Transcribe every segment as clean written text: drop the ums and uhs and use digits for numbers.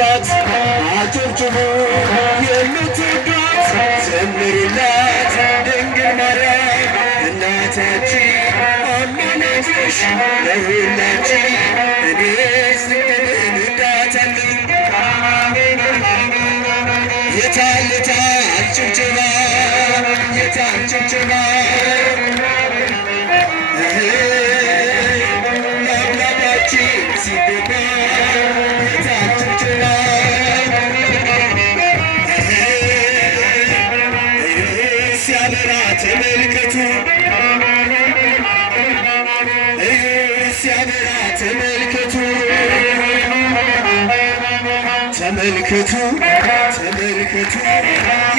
የምትወዷት አጨብጭቡ፣ የምትወዷት ዘምሩላት። ድንግል ማርያም እናታችን አማላጅሽ ለሁላችን። እኔስ ድንግልን እወዳታለሁ። የታል የታል ጭብጨባ የታል ጭብጨባ አምላካችን ሲገባ የታል ጭብጨባ ሲያበራ ተመልከቱ ሲያበራ ተመልከቱ ተመልከቱ ተመልከቱ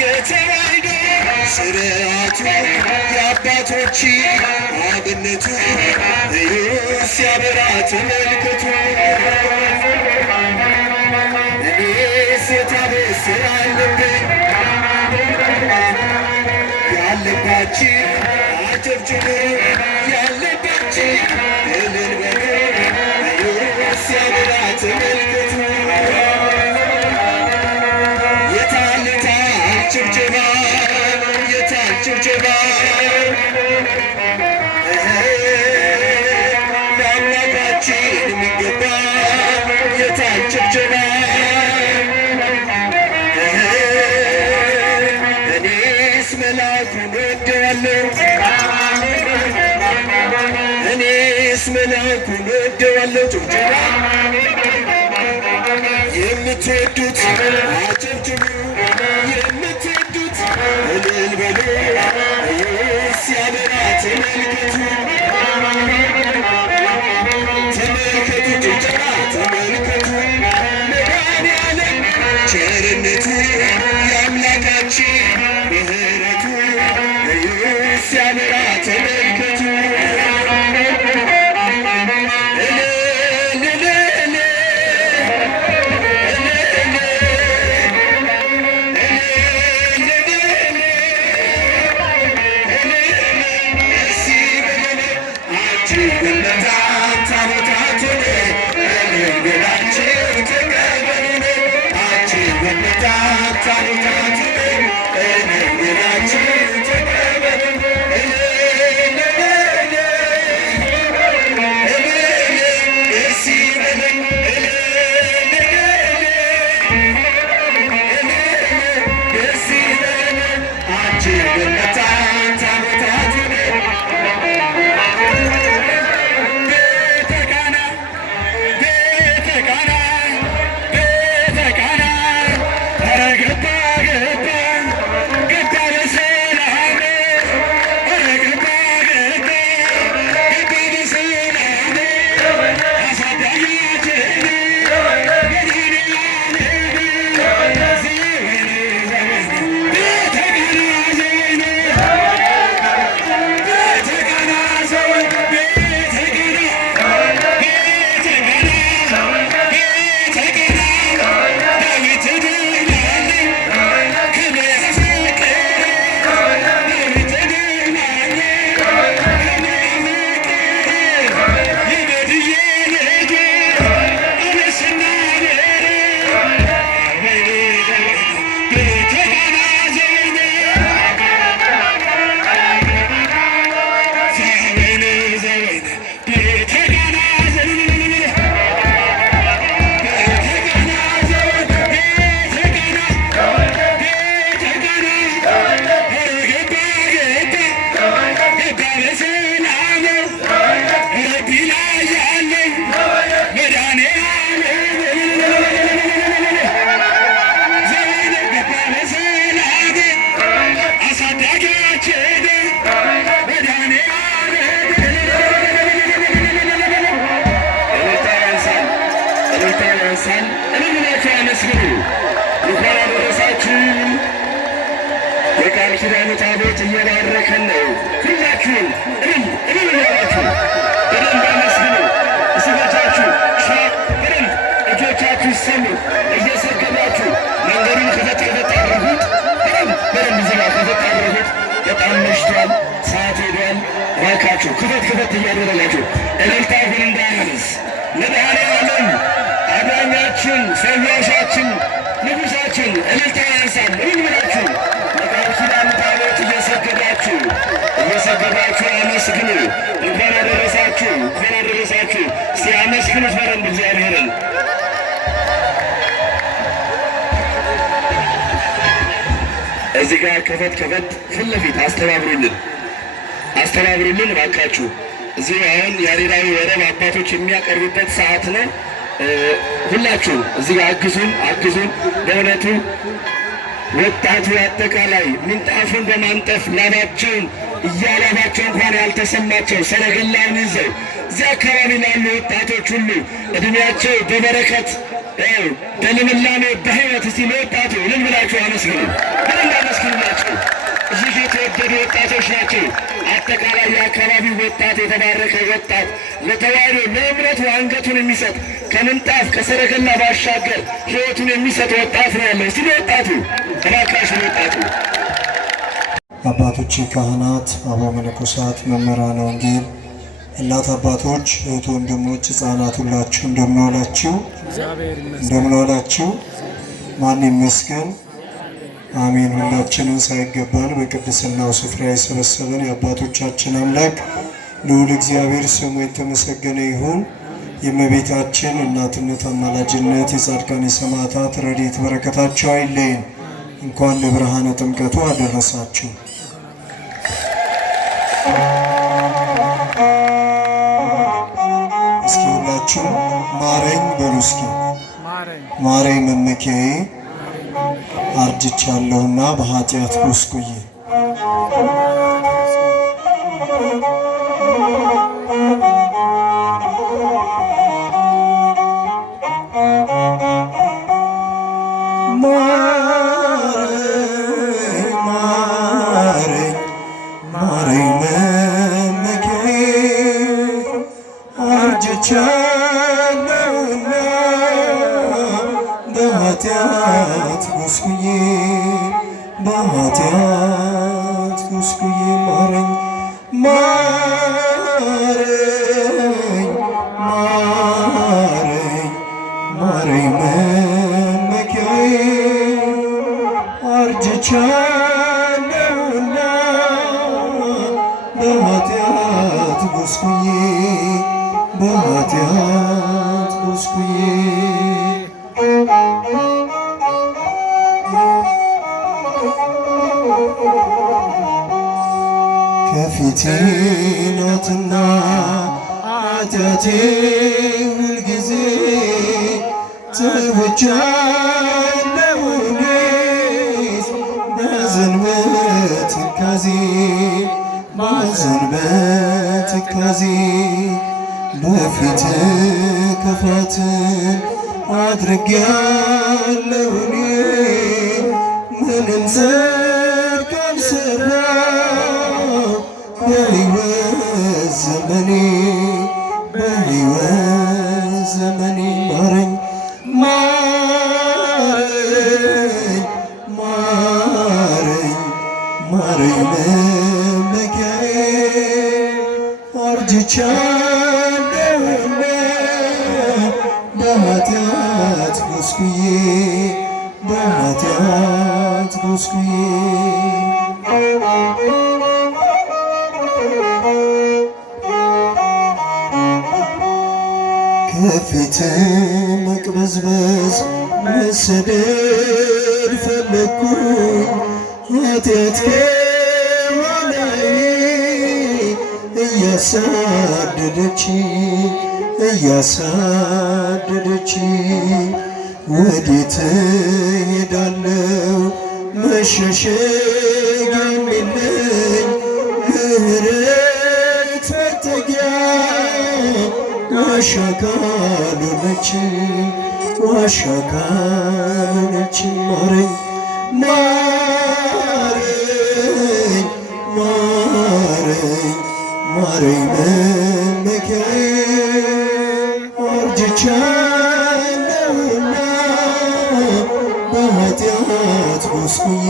የተዋሕዶ ሥርዓቱ የአባቶች አብነቱ ሲያበራ ተመልከቱ። እኔስ የታበስ አለብኝ ያለባችን አጨብጭቡ፣ ያለባችን እልል በሉ። ሲያበራ ተመልከቱ የታል የታል ጭብጨባ የታል ጭብጨባ ለአምላካችን የሚገባ የታል ጭብጨባ እኔስ መልአኩን ወደዋለሁ እኔስ መልአኩን ወደዋለሁ። ጭብጨባ የምትወዱት አጨብጭቡ፣ የምትወዱት እልል በሉ። ሲያበራ ተመልከቱ ተመልከቱ ጭብጨባ ተመልከቱ። መድኃኔዓለም ቸርነቱ የአምላካችን ምሕረቱ ሲያበራ ተመልከቱ። የቃል ኪዳኑ ታቦት እየባረከን ነው። ሁላችሁም እልል እያላችሁ በደንብ አመስግኑ። እስበቻችሁ በደንብ እጆቻችሁ ይሰሙ። እየሰገዳችሁ መንገዱን ከፈት አድርጉት። በደንብ ዝጋ ከፈት አድርጉት። በጣም መሽቷል፣ ሰዓት ሄዷል። እባካችሁ ክፈት እያደረጋችሁ እልልታ ግን እንዳያንስ መድኃኔዓለም አዳኛችን ፈዋሻችን ንጉሳችን እልልታ ያንሳል። ምን ብላችሁ ለቃል ኪዳኑ ታቦት እየሰገዳችሁ አመስግኑ። እንኳን አደረሳችሁ፣ እንኳን አደረሳችሁ። ሲያመስግኑት በደንብ እግዚአብሔርን እዚህ ጋር ከፈት ፊት ለፊት አስተባብሩልን እባካችሁ። እዚህ አሁን ያሬዳዊ ወረብ አባቶች የሚያቀርቡበት ሰዓት ነው። ሁላችሁ እዚህ ጋር አግዙን። በእውነቱ ወጣቱ አጠቃላይ ምንጣፉን በማንጠፍ ላባቸውን እያላባቸው እንኳን ያልተሰማቸው ሰረገላውን ይዘው እዚህ አካባቢ ላሉ ወጣቶች ሁሉ እድሜያቸው በበረከት በልምላሜ በሕይወት እስቲ ለወጣቱ ምን ብላችሁ አመስግኑ። ምን አመስግኑላችሁ። እዚህ የተወደዱ ወጣቶች ናቸው። አጠቃላይ የአካባቢው ወጣት የተባረከ ወጣት ለተዋሕዶ ለእምነቱ አንገቱን የሚሰጥ ከምንጣፍ ከሰረገላ ባሻገር ሕይወቱን የሚሰጥ ወጣት ነው ያለው። እስቲ ለወጣቱ እባካችሁ ለወጣቱ አባቶች፣ ካህናት፣ አበው መነኮሳት፣ መምህራነ ወንጌል፣ እናት አባቶች፣ እህት ወንድሞች፣ ሕፃናት ሁላችሁ እንደምን ዋላችሁ? ማን ይመስገን? አሜን። ሁላችንን ሳይገባን በቅድስናው ስፍራ የሰበሰበን የአባቶቻችን አምላክ ልዑል እግዚአብሔር ስሙ የተመሰገነ ይሁን። የእመቤታችን እናትነት፣ አማላጅነት፣ የጻድቃን የሰማዕታት ረድኤት በረከታቸው አይለየን። እንኳን ለብርሃነ ጥምቀቱ አደረሳችሁ። እስኪ ሁላችሁ ማረኝ በሉ። እስኪ ማረኝ መመኪያዬ አርጅቻለሁና በኃጢአት ጎስቁዬ። ማረኝ መመኪያዬ አርጅቻለሁና በኃጢአት ጎስቁዬ ማረኝ መመኪያዬ አርጅቻለሁና በኃጢአት ጎስቁዬ ከፊቴ ናትና ኃጢአቴ ሁልጊዜ ተወጃለሁ እኔስ ባዘን በትካዜ በፊት ክፋትን አድርጌያለሁ እኔ ምንም ጽድቅ አልሠራሁ በሕይወት ዘመኔ ማረኝ መመኪያዬ አርጅቻለሁና በኃጢአት ጎስቁዬ ከፊት መቅበዝበዝ መሰደድ ፈለግኩኝ ኃጢአት ከኋላዬ እያሳደደች ወዴት ሄዳለሁ መሸሸጊያ የለኝ ምሕረት መጠጊያ ዋሻ ካልሆነች ማረኝ መመኪያዬ አርጅቻለሁና በኃጢአት ጎስቁዬ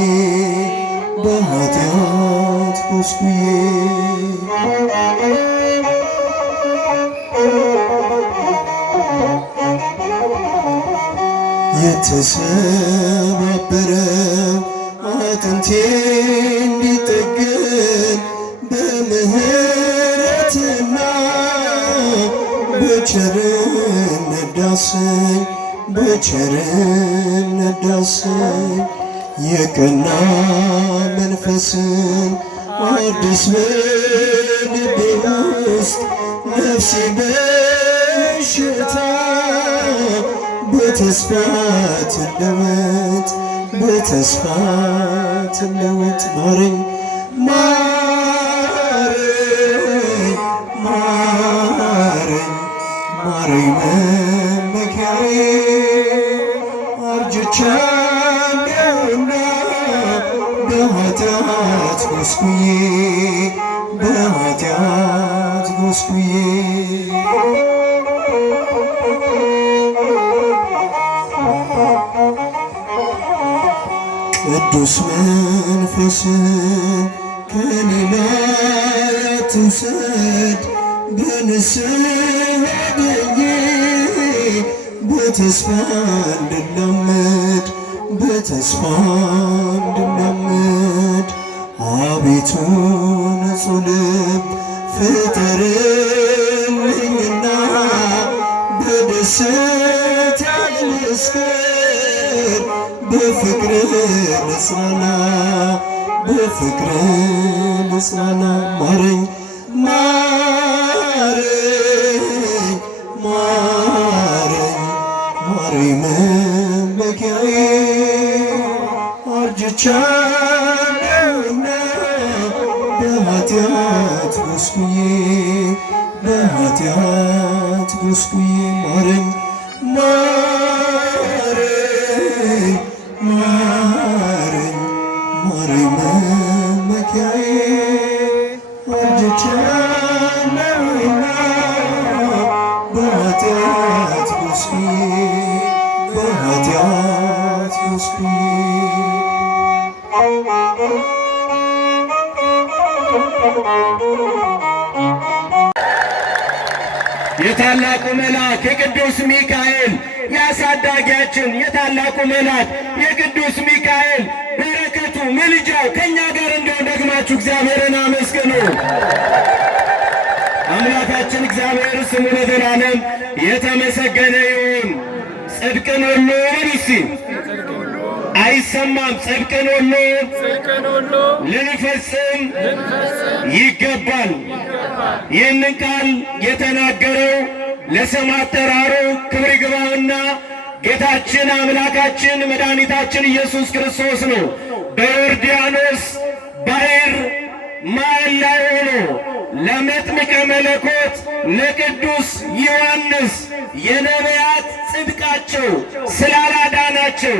የተሰባበረው አጥንቴ እንዲጠገን በምህረትና በቸርነት ዳሰኝ በቸርነት ዳሰኝ የቀና መንፈስን አዲስ በልቤ ውስጥ ነፍሴ በሽታ በተስፋ ትለወጥ በተስፋ ትለወጥ ማረኝ ማረኝ ማረኝ ማረኝ መመኪያዬ አርጅቻለሁና በኃጢአት ጎስቁዬ በኃጢአት ጎስቁዬ ቅዱስ መንፈስን ከኔ ላይ አትውሰድ በንስሐ አድኜ በተስፋ እንድላመድ በተስፋ እንድላመድ አቤቱ ንጹሕ ልብ ፍጠርልኝና በደስታ ልመስክር በፍቅር ልጽናና በፍቅር ልጽናና ማረኝ ማረኝ ማረኝ ማረኝ መመኪያዬ አርጅቻለሁና በኃጢአት ጎስቁዬ በኃጢአት ጎስቁዬ ማረኝ ማረኝ ማረኝ ማረኝ መመኪያዬ አርጅቻለሁና በኃጢአት ጎስቁዬ በኃጢአት ጎስቁዬ የታላቁ መልአክ የቅዱስ ሚካኤል የአሳዳጊያችን የታላቁ መልአክ የቅዱስ ሚካኤል በረከቱ ምልጃው ከእኛ ጋር እንደሆነ ደግማችሁ እግዚአብሔርን አመስግኑ። አምላካችን እግዚአብሔር ስሙ ለዘላለም የተመሰገነ ይሁን። ጽድቅን ሁሉ በሉሲ አይሰማም። ጽድቅን ሁሉ ልንፈጽም ይገባል። ይህንን ቃል የተናገረው ለስም አጠራሩ ክብር ይግባውና ጌታችን አምላካችን መድኃኒታችን ኢየሱስ ክርስቶስ ነው። በዮርዳኖስ ባሕር መሃል ላይ ሆኖ ለመጥምቀ መለኮት ለቅዱስ ዮሐንስ የነቢያት ጽድቃቸው ስላላዳናቸው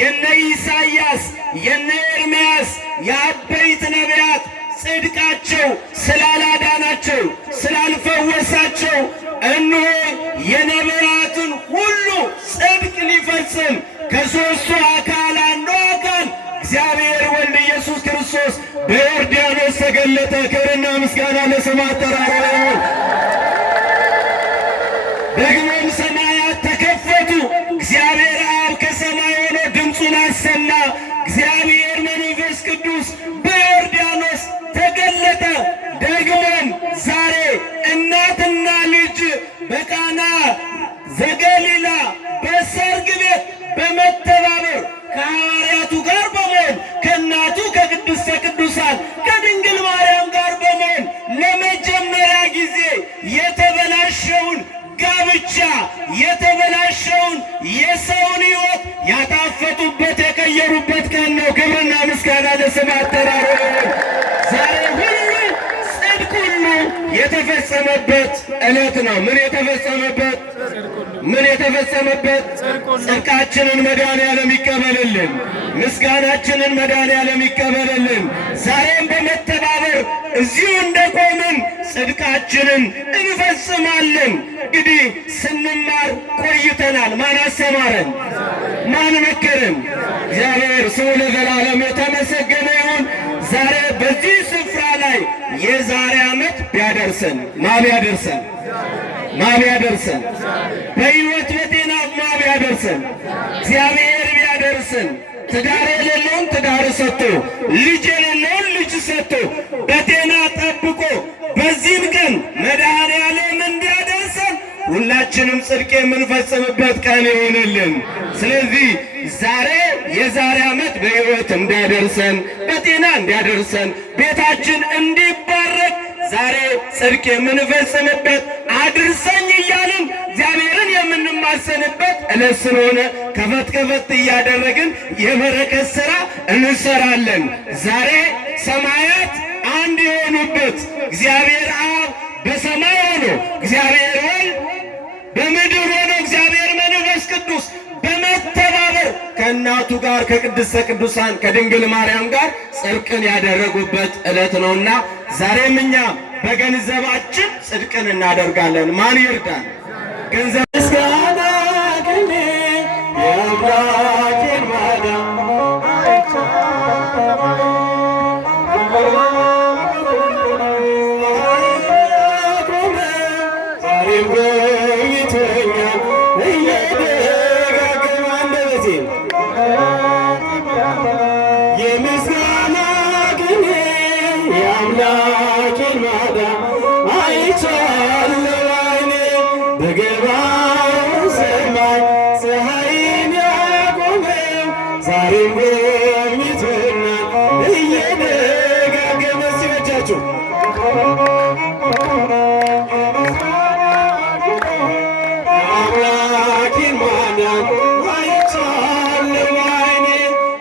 የነ ኢሳይያስ የነ ኤርምያስ የአበይት ነቢያት ጽድቃቸው ስላላዳናቸው ስላልፈወሳቸው እነሆ የነቢያትን ሁሉ ጽድቅ ሊፈጽም ከሦስቱ አካል አንዱ አካል እግዚአብሔር ወልድ ኢየሱስ ክርስቶስ በዮርዳኖስ ተገለጠ። ክብርና ምስጋና ለስሙ አጠራሩ ይሁን። ደግሞም ሰማያት ተከፈቱ። እግዚአብሔር አብ ከሰማይ ሆኖ ድምፁን አሰማ። እግዚአብሔር መንፈስ ቅዱስ በዮርዳኖስ ተገለጠ። ደግሞም ዛሬ እናትና ልጅ በቃና ዘገሊላ በሰርግ ቤት በመተባበር ከሐዋርያቱ ጋር በመሆን ከእናቱ ከቅድስተ ቅዱሳን ከድንግል ማርያም ጋር በመሆን ለመጀመሪያ ጊዜ የተበላሸውን ጋብቻ የተበላሸውን የሰውን ሕይወት ያጣፈጡበት የቀየሩበት ቀን ነው። ክብርና ምስጋና ለስሙ አጠራሩ ይሁን። ዛሬ ሁሉ ጽድቅ ሁሉ የተፈጸመበት ዕለት ነው። ምን የተፈጸመበት? ምን የተፈጸመበት? ጽድቃችንን መድኃኔዓለም ይቀበልልን። ምስጋናችንን መድኃኔዓለም ይቀበልልን። ዛሬም በመተባበር እዚሁ እንደቆምን ጽድቃችንን እንፈጽማለን። እንግዲህ ስንማር ቆይተናል። ማን አስተማረን? ማን መከረን? እግዚአብሔር ስሙ ለዘላለም የተመሰገነ ይሁን። ዛሬ በዚህ ስፍራ ላይ የዛሬ ዓመት ቢያደርሰን ማ ቢያደርሰን በሕይወት በጤና ማ ቢያደርሰን? እግዚአብሔር ቢያደርሰን ትዳር የሌለውን ትዳር ሰጥቶ ልጅ የሌለውን ልጅ ሰጥቶ በጤና ጠብቆ በዚህም ቀን መድኃኔዓለም እንዲያደርሰን ሁላችንም ጽድቅ የምንፈጽምበት ቀን ይሆንልን። ስለዚህ ዛሬ የዛሬ ዓመት በሕይወት እንዲያደርሰን በጤና እንዲያደርሰን ቤታችን እንዲባረክ ዛሬ ጽድቅ የምንፈጽምበት አድርሰኝ እያልን እግዚአብሔርን የምንማሰንበት ዕለት ስለሆነ ከፈት ከፈት እያደረግን የበረከት ሥራ እንሰራለን። ዛሬ ሰማያት አንድ የሆኑበት እግዚአብሔር አብ በሰማይ ሆኖ እግዚአብሔር ወልድ በምድር ሆኖ እግዚአብሔር መንፈስ ቅዱስ በመተባበር ከእናቱ ጋር ከቅድስተ ቅዱሳን ከድንግል ማርያም ጋር ጽድቅን ያደረጉበት ዕለት ነውና ዛሬም እኛ በገንዘባችን ጽድቅን እናደርጋለን። ማን ይርዳን? ገንዘብ ምስጋና ቅኔ የአምላኬን ማዳን ዛሬም ጎብኝቶኛል እየደጋገመ አንደበቴ የምስጋና ቅኔ የአምላኬን ማዳን አይቻለሁ ዓይኔ በገባው ሰማይ ፀሐይን ያቆመው ዛሬም ጎብኝቶኛል እየደጋገመ ሲበጃችሁ አምላኬን ማዳን አይቻለሁ ዓይኔ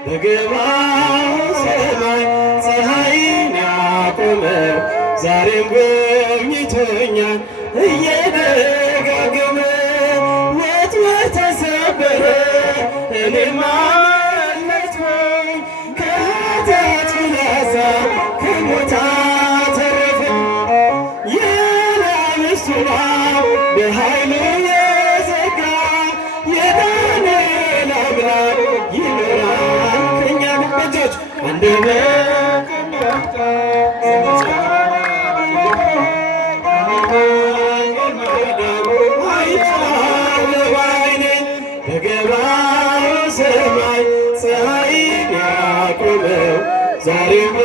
በገባው ሰማይ ፀሐይን ያቆመው ዛሬም ጎብኝቶኛል እየደጋገመ ወጥመድ ተሰበረ እኔም አመለጥኩኝ ከኃጢአት ፍላጻ ከሞት አተረፈኝ የናብስቱን አፍ በኃይሉ የዘጋ የዳንኤል አምላክ ይኖራል ከእኛ ልጆች አንደበት የሚያፍታ አይቻለሁ ዓይኔ በገባው ሰማይ ፀሐይን ያቆመው ዛሬም